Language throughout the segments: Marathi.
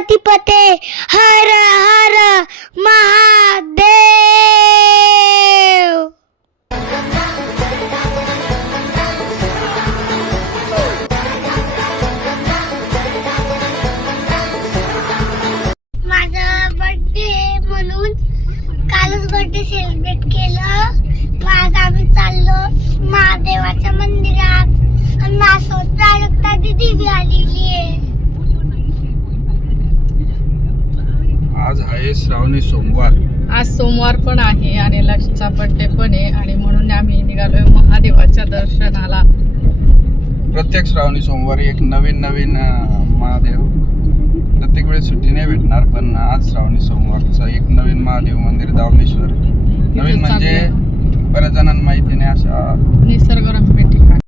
पते हर हर महादेव. माझा बर्थडे म्हणून कालच बर्थडे सेलिब्रेट केलं. मग आज आम्ही चाललो महादेवाच्या मंदिरात. आणि माझ्यासोबत प्राजक्ता दिदी आलेली आहे. आज आहे श्रावणी सोमवार. आज सोमवार पण आहे आणि लक्षचा बर्थडे पण आहे आणि म्हणून आम्ही निघालोय महादेवाच्या दर्शनाला. प्रत्येक श्रावणी सोमवारी एक नवीन नवीन महादेव. प्रत्येक वेळेस सुट्टी नाही भेटणार पण आज श्रावणी सोमवारचा एक नवीन महादेव मंदिर दावलेश्वर नवीन म्हणजे बऱ्याच जणांना माहिती नाही अशा निसर्गरम्य ठिकाण.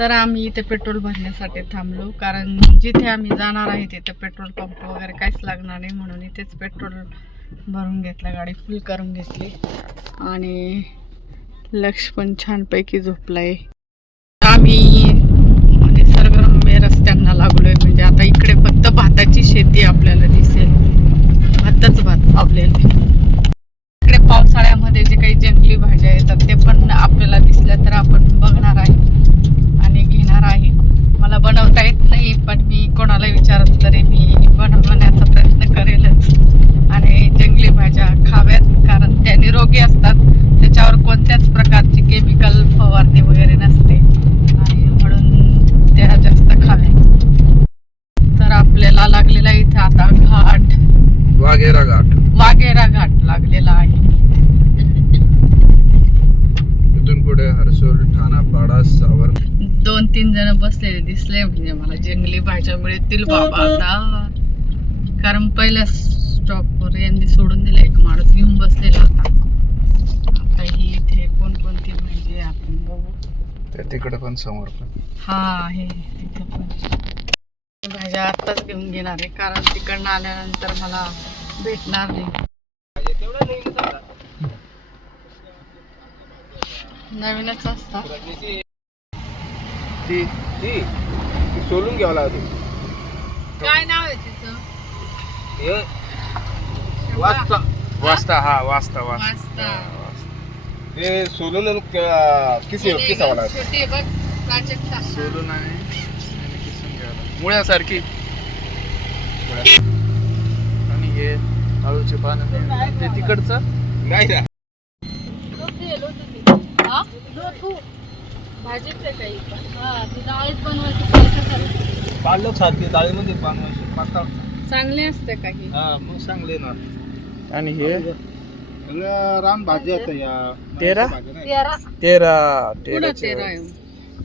तर आम्ही इथे पेट्रोल भरण्यासाठी थांबलो कारण जिथे आम्ही जाणार आहे तिथे पेट्रोल पंप वगैरे काहीच लागणार नाही म्हणून इथेच पेट्रोल भरून घेतलं गाडी फुल करून घेतली. आणि लक्ष पण छानपैकी आहे आम्ही म्हणजे निसर्गरम्य रस्त्यांना लागलोय म्हणजे आता इकडे फक्त भाताची शेती आपल्याला दिसेल. भातच भात आपल्याला इकडे पावसाळ्यामध्ये जे काही जंगली भाज्या येतात ते पण आपल्याला दिसल्या तर आपण बघणार आहे आणि घेणार आहे मला बनवता येत नाही पण मी कोणाला विचारत तरी मी बनवण्याचा प्रयत्न करेलच आणि जंगली भाज्या खाव्यात कारण त्या निरोगी असतात त्याच्यावर कोणत्याच प्रकारची केमिकल फवारणी वगैरे नसते आणि म्हणून त्या जास्त खाव्या तर आपल्याला लागलेला इथे आता घाट वाघेरा घाट वाघेरा घाट लागलेला आहे इथून पुढे हरसूल ठाणा पाडा सावर दोन तीन जण बसलेले दिसले म्हणजे मला जंगली भाज्या मिळतील बाबा आता कारण पहिल्या स्टॉपवर यांनी सोडून दिलं एक माणूस घेऊन बसलेला होता. आता ही इथे कोणकोणती भाजी आहे आपण बघू. त्या तिकडे पण समोर पण. हा आहे इथे पण. भाज्या आत्ताच घेऊन घेणार आहे कारण तिकडनं आल्यानंतर मला भेटणार नाही. नवीनच असतात. ती ती सोलून घ्यावं लागते काय नाव आहे हे वाजता वाजता हा वाजता वाजता वाजता ते सोलून आणि क- किसे किसावं लागतं छोटी बघ प्राजक्ता. सोलून आणि आणि किसून घ्यायला. मुळ्यासारखी. आणि हे आळूचे पानं ते तिकडचं? नाही ना. भाजीच आहे काही पण. हा ती डाळीत बनवायची पालक सारखे डाळीमध्ये बनवायचे पातळ. चांगले असते काही. हा मग चांगले ना. आणि हे? सगळ्या रान भाजी आता या तेरा? भाज्या नाही. तेरा. तेरा पुढं तेराचे तेरा आहे.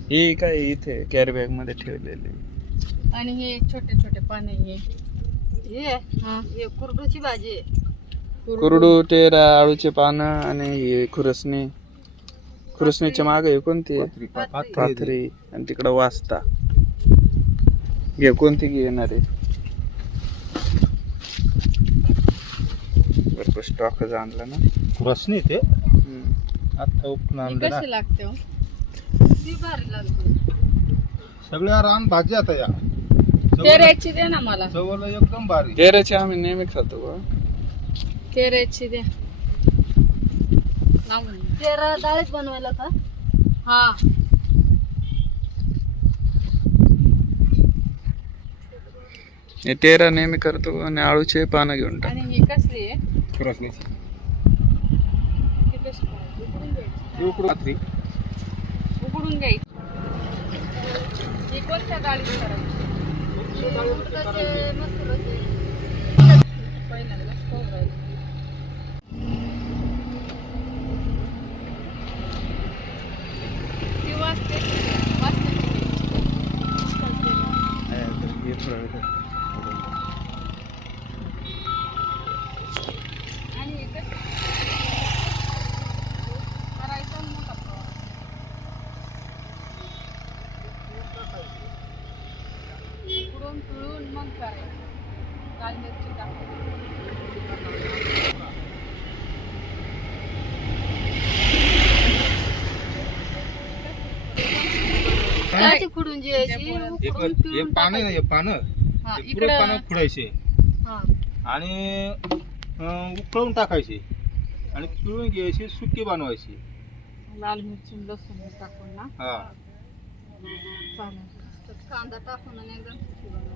ही काय इथे कॅरी बॅगमध्ये ठेवलेली. आणि हे छोटे छोटे पाने हे. हे? हा. हे कुरडूची भाजी आहे. कुरडू. तेरा आळूचे पानं आणि हे खुरसणी. खुरसणीच्या मागे हे कोणती आहे? पाथरी, पाथरी. पाथरी. आणि तिकडं वाजता घे कोणती घेणार? आहे स्टॉकच आणला ना. खुरसणी ते. आता उपटून ही आणलं ना कशी लागते हो? ती भारी लागते. सगळ्या रान भाजी आता या. चवला- तेऱ्याची दे ना मला. चवला एकदम भारी. तेराचे आम्ही नेहमी खातो बा. तेऱ्याची द्या लावून. तेरा डाळीत बनवायला का? हा. हे तेरा नेहमी करतो आणि आळूचे पानं घेऊन टाक आणि ही कसली आहे? करायची? उकडून घ्यायची उकडून घ्यायची. कोणत्या डाळीत करायची. त्याची खुडून जी आहे ती हे उकडून पण- हे पिळून पानं हे पानं. हा हे पुढे पानं इकडं खुडायचे. हा. आणि अं, उकळून टाकायची. आणि पिळून घ्यायची सुकी बनवायची. लाल मिरची लसूण टाकून ना. हा. चालेल. कांदा टाकून आणि एकदम सुकी बनवायची.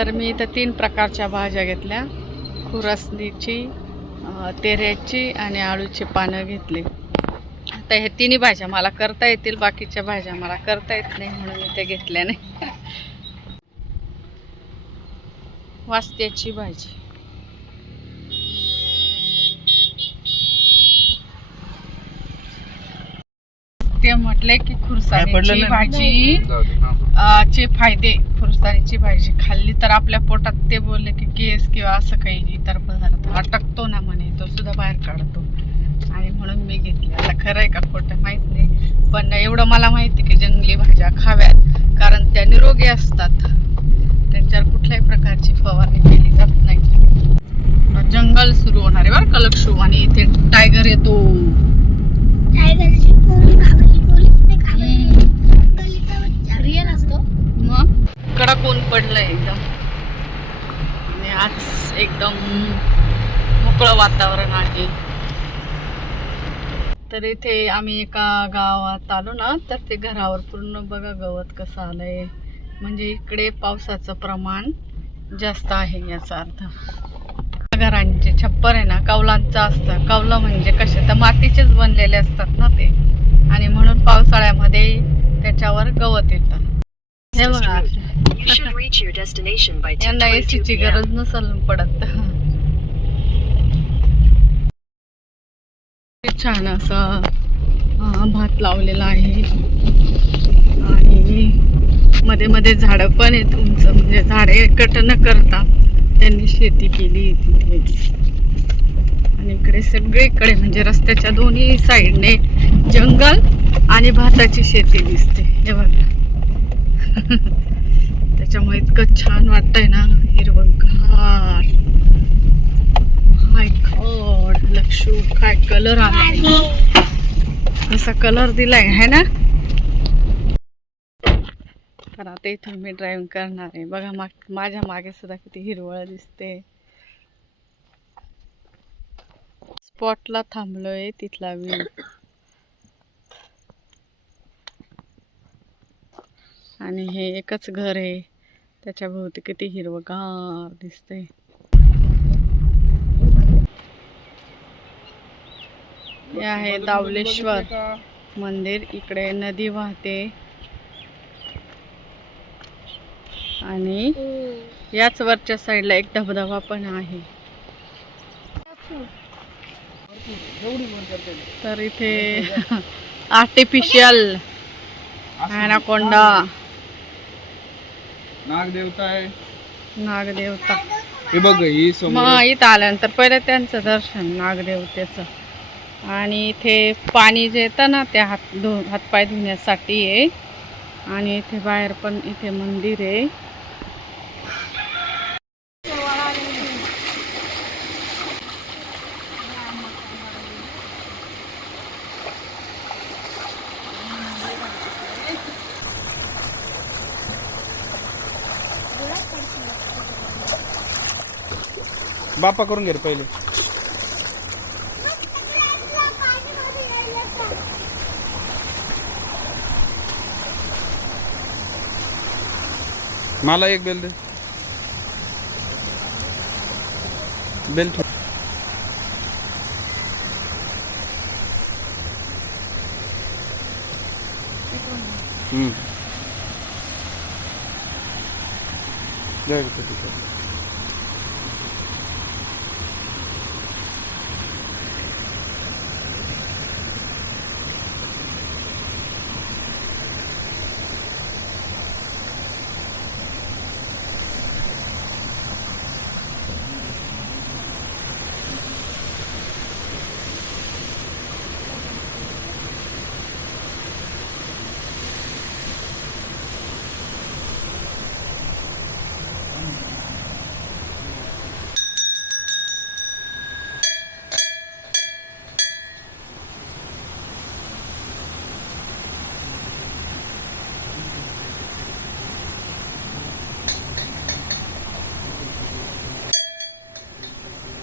तर मी इथं तीन प्रकारच्या भाज्या घेतल्या. खुरसणीची तेऱ्याची आणि आळूची पानं घेतली. आता हे तिन्ही भाज्या मला करता येतील बाकीच्या भाज्या मला करता येत नाही म्हणून मी ते घेतल्या नाही. वास्त्याची भाजी. ते म्हटले की खुरसाणीची भाजी चे फायदे फुरसाणीची भाजी खाल्ली तर आपल्या पोटात ते बोलले की केस किंवा असं काही इतर पदार्थ अटकतो ना म्हणे तो सुद्धा बाहेर काढतो. आणि म्हणून मी घेतली. आता खरं आहे का खोटं माहीत नाही. पण एवढं मला माहिती की जंगली भाज्या खाव्यात कारण त्या निरोगी असतात. त्यांच्यावर कुठल्याही प्रकारची फवारणी केली जात नाही. जंगल सुरू होणार आहे बरं का लक्षू आणि इथे टायगर येतो. टायगरची कडक ऊन पडलंय एकदम. आणि आज एकदम मोकळं वातावरण आहे. तर इथे आम्ही एका गावात आलो ना तर ते घरावर पूर्ण बघा गवत कसं आलंय. म्हणजे इकडे पावसाचं प्रमाण जास्त आहे याचा अर्थ. घरांचे छप्पर आहे ना कौलांचं असतं. कौलं म्हणजे कसे तर मातीचेच बनलेले असतात ना ते. आणि म्हणून पावसाळ्यामध्ये त्याच्यावर गवत येतं. हे बघा. You should reach your destination by यांना 10:22 एसीची. गरज नसेल पडत. छान असं भात लावलेला आहे. आणि मध्ये मध्ये झाडं पण आहेत उंच म्हणजे झाडे कट न करता त्यांनी शेती केली तिथे. आणि इकडे सगळीकडे म्हणजे रस्त्याच्या दोन्ही साईडने जंगल आणि भाताची शेती दिसते. हे बघा त्याच्यामुळे इतकं छान वाटतंय ना हिरवंगार. हाय गॉड लक्षू काय कलर आला. असा कलर दिलाय है ना? तर आता इथून मी ड्रायव्हिंग करणार आहे. बघा माग माझ्या मागे सुद्धा किती हिरवळ दिसते. स्पॉटला थांबलोय तिथला व्ह्यू आणि हे एकच घर आहे. त्याच्या भोवती किती हिरवगार दिसतंय. हे आहे दावलेश्वर मंदिर. इकडे नदी वाहते. आणि याच वरच्या साईडला एक धबधबा पण आहे. तर इथे आर्टिफिशियल ॲनाकोंडा नागदेवता आहे. नागदेवता. हे बघ ही समोर इथं आल्यानंतर पहिले त्यांचं दर्शन नागदेवतेचं. आणि इथे पाणी जे येतं ना ते हात धु हातपाय धुण्यासाठी आहे. आणि इथे बाहेर पण इथे मंदिर आहे. बापा करून घे पहिले. मला एक बेल दे. बेल ठेव. हम्म. जय गणपती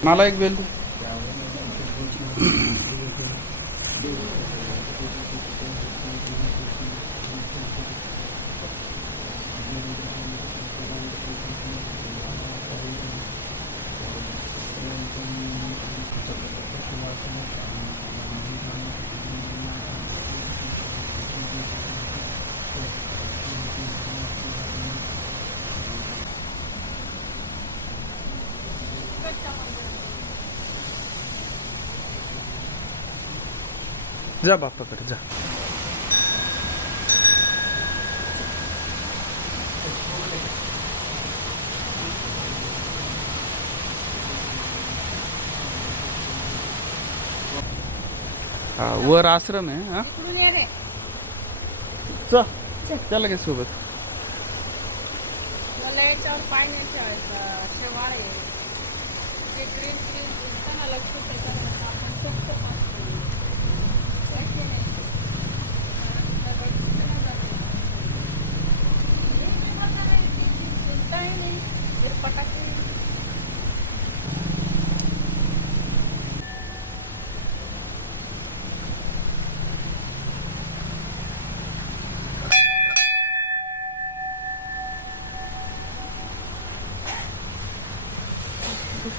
मला एक बेल दे. जा बाप्पाकडे जा. हा वर आश्रम आहे हा? चा सोबत. मला याच्यावर पाय नाही ठेवायचा शेवाळ आहे ते ग्रीन ग्रीन दिसतं ना लक्ष त्याच्यावर आपण सोपं पाहतो. माहिती नाही. सुलताही नाही, हिरपटाकी नाही. तुम्ही का बनवलं होतं त्याला?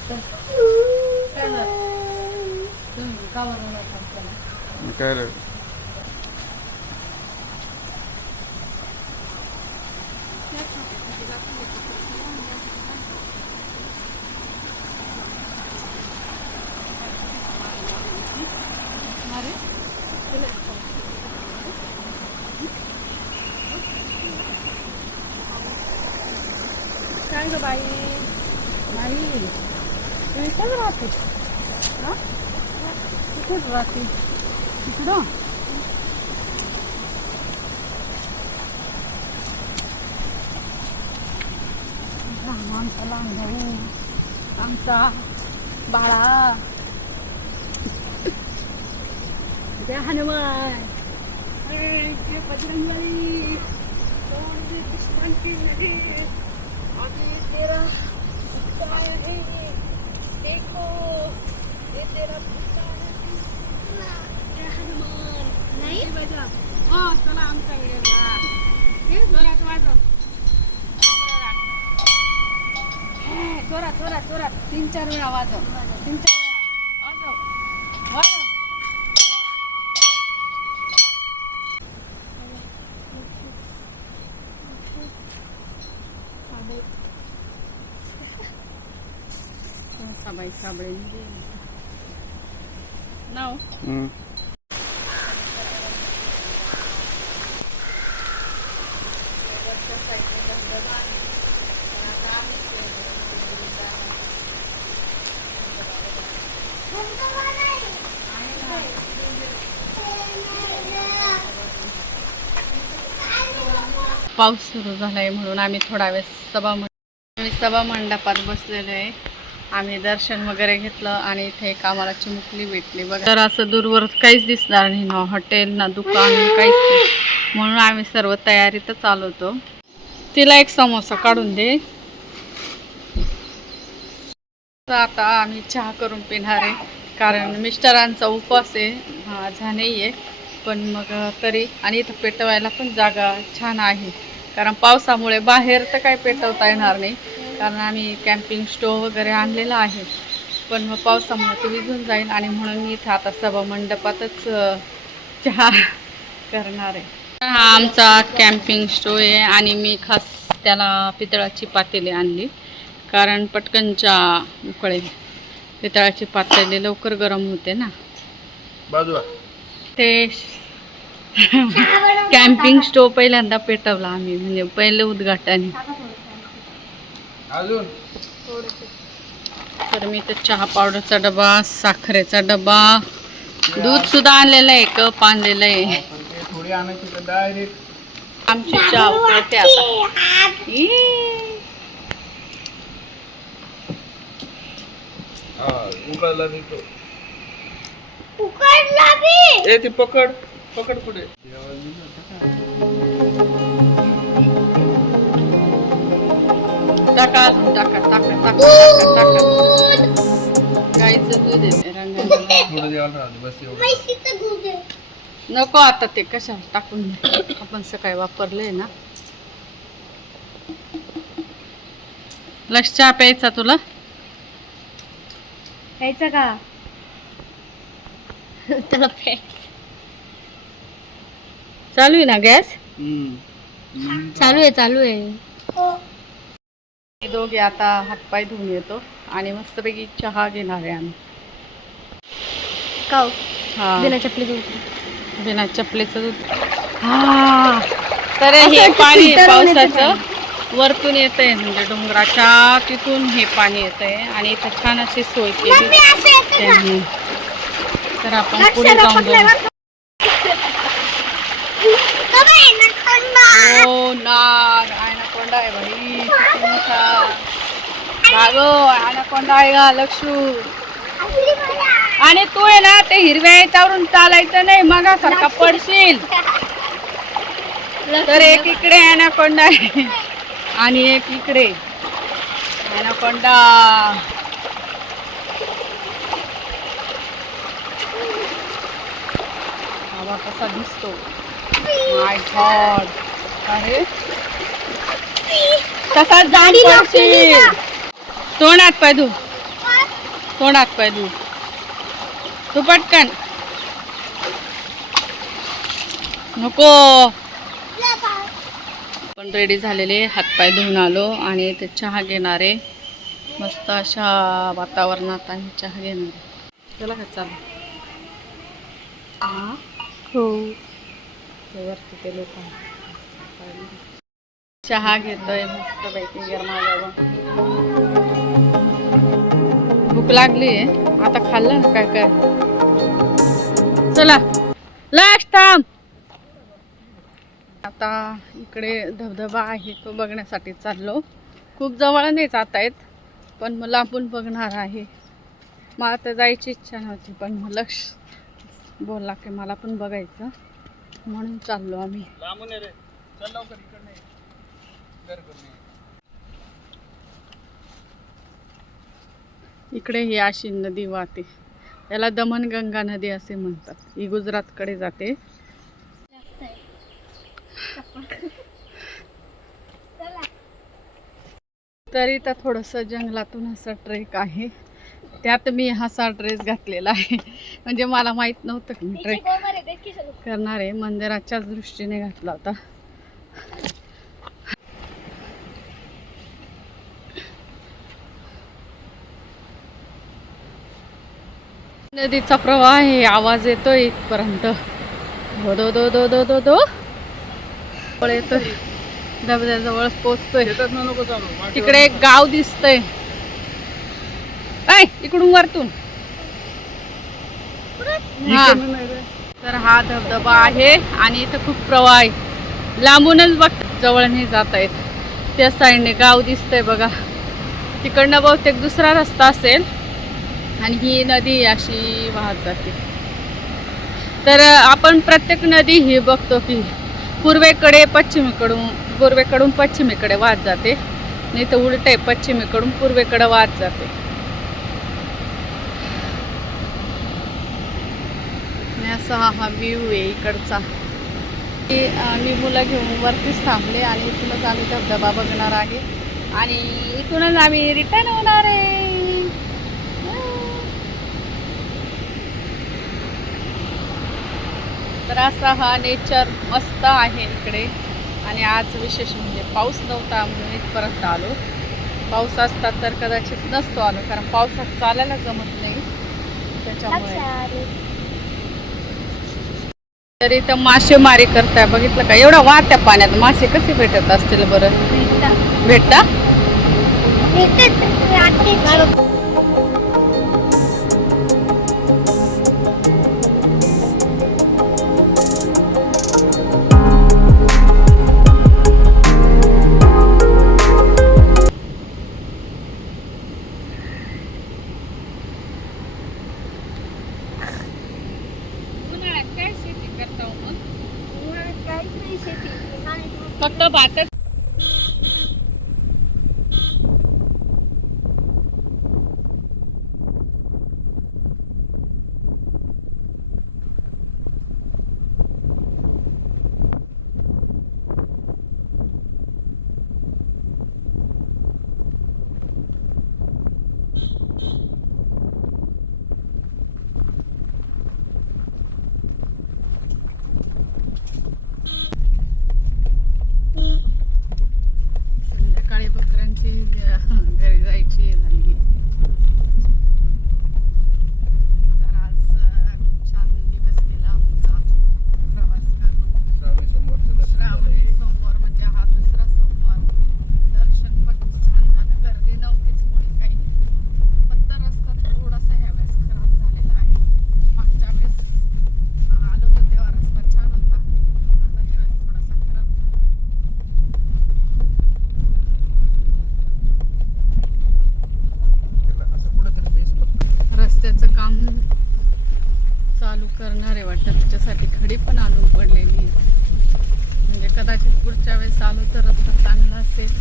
काय रे काय ग बाई नाही तू इथंच राहते हा कुठेच राहते तिकडं लहान माणसाला भाऊ आमचा बाळा जय हनुमान अरे, जय बजरंगबली कौन है दुश्मन की नहीं अभी तेरा उपाय है देखो ये तेरा उपाय है जय हनुमान नाही बजा हो चला आमच्या व्हिडिओला हे जोरात वाजव हे, जोरात जोरात जोरात तीन चार वेळा वाजव तीन चार नाव. पाऊस सुरू झालाय म्हणून आम्ही थोडा वेळ सभा सभा मंडपात बसलेलो आहे. आम्ही दर्शन वगैरे घेतलं आणि इथे एक आम्हाला चिमुकली भेटली बघा. तर असं दूरवर काहीच दिसणार नाही ना हॉटेल ना दुकान काहीच नाही. म्हणून आम्ही सर्व तयारीतच आलो होतो. तिला एक समोसा काढून दे. आता आम्ही चहा करून पिणार आहे. कारण मिस्टरांचा उपवास आहे. माझा नाही आहे पण मग तरी आणि इथं पेटवायला पण जागा छान आहे. कारण पावसामुळे बाहेर तर काय पेटवता येणार नाही. कारण आम्ही कॅम्पिंग स्टोव वगैरे आणलेला आहे. पण मग पावसामुळे ते विझून जाईल आणि म्हणून मी इथं आता सभा मंडपातच चहा करणार आहे. हा आमचा कॅम्पिंग स्टोव आहे आणि मी खास त्याला पितळाची पातेली आणली. कारण पटकन चहा उकळेल. पितळाची पातेली लवकर गरम होते ना. बाजूला. ते कॅम्पिंग स्टोव पहिल्यांदा पेटवला आम्ही म्हणजे पहिलं उद्घाटन. अजून? तर मी तर चहा पावडरचा डबा साखरेचा डबा दूध सुद्धा आणलेलं आहे कप आणलेलं आहे. ते थोडी आणायची तर डायरेक्ट आमची चहा उकळते आता. ई. देतो ए ती पकड पकड पुढे. टाका अजून टाका टाका टाका टाका टाका गाईचं दूध येते रंगाला थोडं जेवायला राहतो बस एवढं म्हैशीचं दूध आहे नको आता ते कशाला टाकून दे. आपण सकाळी वापरलंय ना लक्ष चहा प्यायचा तुला प्यायचं का त्याला चालू आहे ना गॅस हम्म. चालू आहे चालू आहे दोघे आता हातपाय धुवून येतो आणि मस्तपैकी चहा घेणार आहे आम्ही. काव हा. बिना चपली दूध बिना चपलेचं दूध. हा. तर हे पाणी पावसाचं वरतून येत आहे म्हणजे डोंगराच्या तिथून हे पाणी येत आहे आणि इथं छान अशी सोय केली? त्यांनी. तर आपण पुढे जाऊन बघू. हो नाग. आहे भाई आहे का लक्षू. आणि तू आहे ना ते हिरव्या याच्यावरून चालायचं नाही मगासारखा पडशील. तर एक इकडे ॲनाकोंडा आहे आणि एक इकडे. ॲनाकोंडा बाबा कसा दिसतो. माय गॉड अरे. कसा जाण पडशील. तोंडात पाय धू. तोंडात पाय धू. तू पटकन. नको. पण रेडी झालेले हातपाय धुवून आलो आणि ते चहा घेणारे मस्त अशा वातावरणात आहे चहा घेणारे चला का चालू. हा हो. वरती ते लोक. चहा घेतोय मस्त पैकी गरमागरम भूक लागली आता खाल्लं ना काय काय? चला लास्ट आता इकडे धबधबा आहे तो बघण्यासाठी चाललो. खूप जवळ नाही जात आहेत पण मग लांबून बघणार आहे. मला तर जायची इच्छा नव्हती पण मग लक्ष बोलला की मला पण बघायचं. म्हणून चाललो आम्ही लांबून ये रे चल लवकर इकडे ही अशी नदी वाहते. याला दमनगंगा नदी असे म्हणतात. ही गुजरातकडे जाते. तरी तर थोडंसं जंगलातून असं ट्रेक आहे. त्यात मी असा ड्रेस घातलेला आहे. म्हणजे मला माहीत नव्हतं की मी ट्रेक करणार आहे. मंदिराच्याच दृष्टीने घातला होता. नदीचा प्रवाह आहे आवाज येतोय इथपर्यंत. धो दो दो दो दो दो दो जवळ येतोय. धबधब्याजवळ पोचतोय तिकडे एक गाव दिसतंय. ऐ इकडून वरतून. हा. तर हा धबधबा आहे आणि इथं खूप प्रवाह आहे. लांबूनच बघ जवळ नाही जात आहेत त्या साईडने गाव दिसतंय बघा. तिकडनं बहुतेक दुसरा रस्ता असेल. आणि ही नदी अशी वाहत जाते. तर आपण प्रत्येक नदी ही बघतो की पूर्वेकडे पश्चिमेकडून पूर्वेकडून पश्चिमेकडे वाहत जाते. नाही तर उलट आहे पश्चिमेकडून पूर्वेकडे वाहत जाते. असा हा व्ह्यू आहे इकडचा. की, मी मुलं घेऊन वरतीच थांबले आणि इथूनच आम्ही धबधबा बघणार आहे. आणि इथूनच आम्ही रिटर्न होणार आहे. तर असा हा नेचर मस्त आहे इकडे. आणि आज विशेष म्हणजे पाऊस नव्हता म्हणून इथपर्यंत आलो. पाऊस असता तर कदाचित नसतो आलो कारण पावसात चालायला जमत नाही. त्याच्यामुळे. तर इथं मासेमारी करताय बघितलं का? एवढा वाहत्या पाण्यात. मासे कसे भेटत असतील बरं? भेटता उन्हाळ्यात त्यासाठी खडी पण आणून पडलेली. आहे म्हणजे कदाचित पुढच्या वेळेस आलो तर रस्ता चांगला असेल.